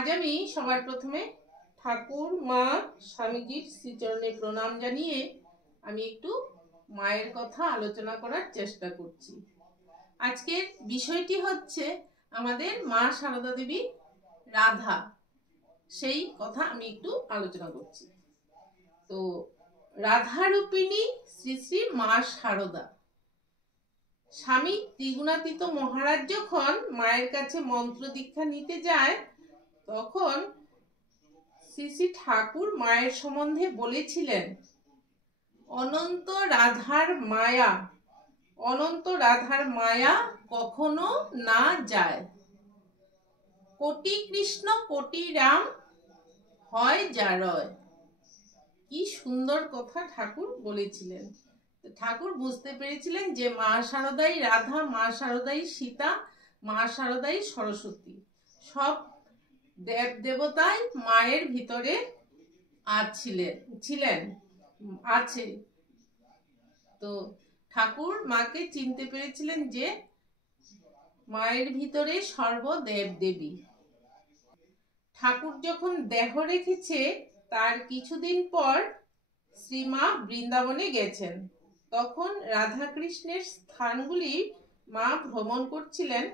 আজ আমি সবার প্রথমে ঠাকুর মা স্বামীজির শ্রীচরণে প্রণাম জানিয়ে আমি একটু মায়ের কথা আলোচনা করার চেষ্টা করছি। আজকের বিষয়টি হচ্ছে আমাদের মা সারদা দেবী রাধা, সেই কথা আমি একটু আলোচনা করছি। তো রাধারূপিণী শ্রী শ্রী মা সারদা। স্বামী ত্রিগুণাতীত মহারাজ যখন মায়ের কাছে মন্ত্র দীক্ষা নিতে যায়, তখন শ্রী শ্রী ঠাকুর মায়ের সম্বন্ধে বলেছিলেন, অনন্ত রাধার মায়া, অনন্ত রাধার মায়া কখনো না যায়, কোটি কৃষ্ণ কোটি রাম হয় যারয়। কি সুন্দর কথা ঠাকুর বলেছিলেন। ঠাকুর বুঝতে পেরেছিলেন যে মা শারদাই রাধা, মা শারদাই সীতা, মা শারদাই সরস্বতী, সব দেব দেবতাই মায়ের ভিতরে আছে। তো ঠাকুর মাকে চিনতে পেরেছিলেন যে মায়ের ভিতরে সর্বদেব দেবী। ঠাকুর যখন দেহ রেখেছে তার কিছুদিন পর শ্রীমা বৃন্দাবনে গেছেন। তখন রাধা কৃষ্ণের স্থানগুলি মা ভ্রমণ করছিলেন,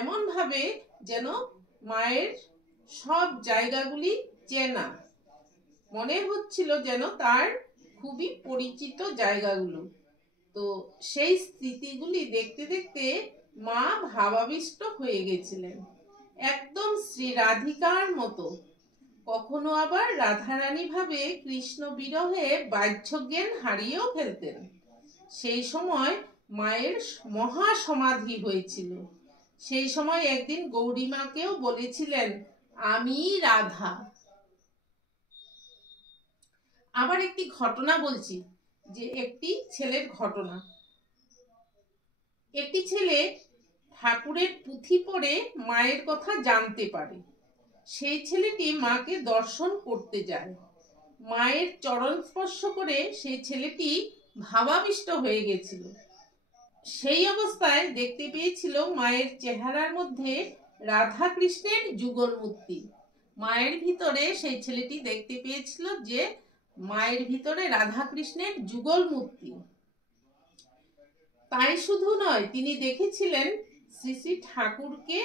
এমন ভাবে যেন মায়ের সব জায়গাগুলি চেনা মনে হচ্ছিল, যেন তার খুবই পরিচিত জায়গাগুলো। তো সেই স্মৃতিগুলি দেখতে দেখতে মা ভাবাবিষ্ট হয়ে গেছিলেন, একদম শ্রী রাধিকার মতো। কখনো আবার রাধারানী ভাবে কৃষ্ণ বিরহে বাহ্যজ্ঞান হারিয়েও ফেলতেন। সেই সময় মায়ের মহা সমাধি হয়েছিল। সেই সময় একদিন গৌরীমাকেও বলেছিলেন, আমি রাধা। আবার একটি ঘটনা বলছি, যে একটি ছেলের ঘটনা। একটি ছেলে ঠাকুরের পুঁথি পড়ে মায়ের কথা জানতে পারে। সেই ছেলেটি মাকে দর্শন করতে যায়। মায়ের চরণ স্পর্শ করে সেই ছেলেটি ভাবাবিষ্ট হয়ে গেছিল। সেই অবস্থায় দেখতে পেয়েছিল মায়ের চেহারার মধ্যে রাধা কৃষ্ণের যুগল মূর্তি। মায়ের ভিতরে সেই ছেলেটি দেখতে পেয়েছিল যে মায়ের ভিতরে রাধা কৃষ্ণের যুগল মূর্তি। তাই শুধু নয়, তিনি দেখেছিলেন শ্রী শ্রী ঠাকুরকে,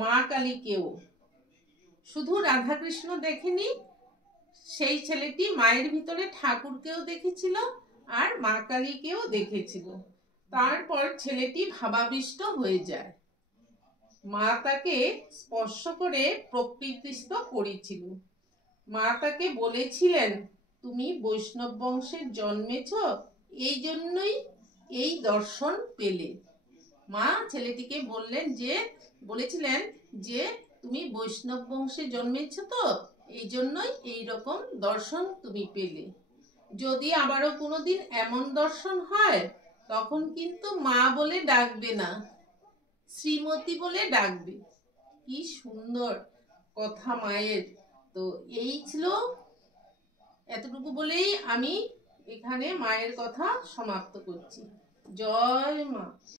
মা কালীকেও। শুধু রাধা কৃষ্ণ দেখেনি, সেই ছেলেটি মায়ের ভিতরে ঠাকুরকেও দেখেছিল আর মা কালীকেও দেখেছিল। তারপর ছেলেটি ভাবাবিষ্ট হয়ে যায়। মা তাকে স্পর্শ করে প্রকৃতিস্থ করেছিল। মা তাকে বলেছিলেন, তুমি বৈষ্ণব বংশের জন্মেছ, এই জন্যই এই দর্শন পেলে। মা ছেলেটিকে বলেছিলেন যে তুমি বৈষ্ণব বংশে জন্মেছ, তো এই জন্যই এই রকম দর্শন তুমি পেলে। যদি আবারও কোনোদিন এমন দর্শন হয়, তখন কিন্তু মা বলে ডাকবে না, শ্রীমতী বলে ডাকবে। কি সুন্দর কথা মায়ের। তো এই ছিল, এতটুকু বলেই আমি এখানে মায়ের কথা সমাপ্ত করছি। জয় মা।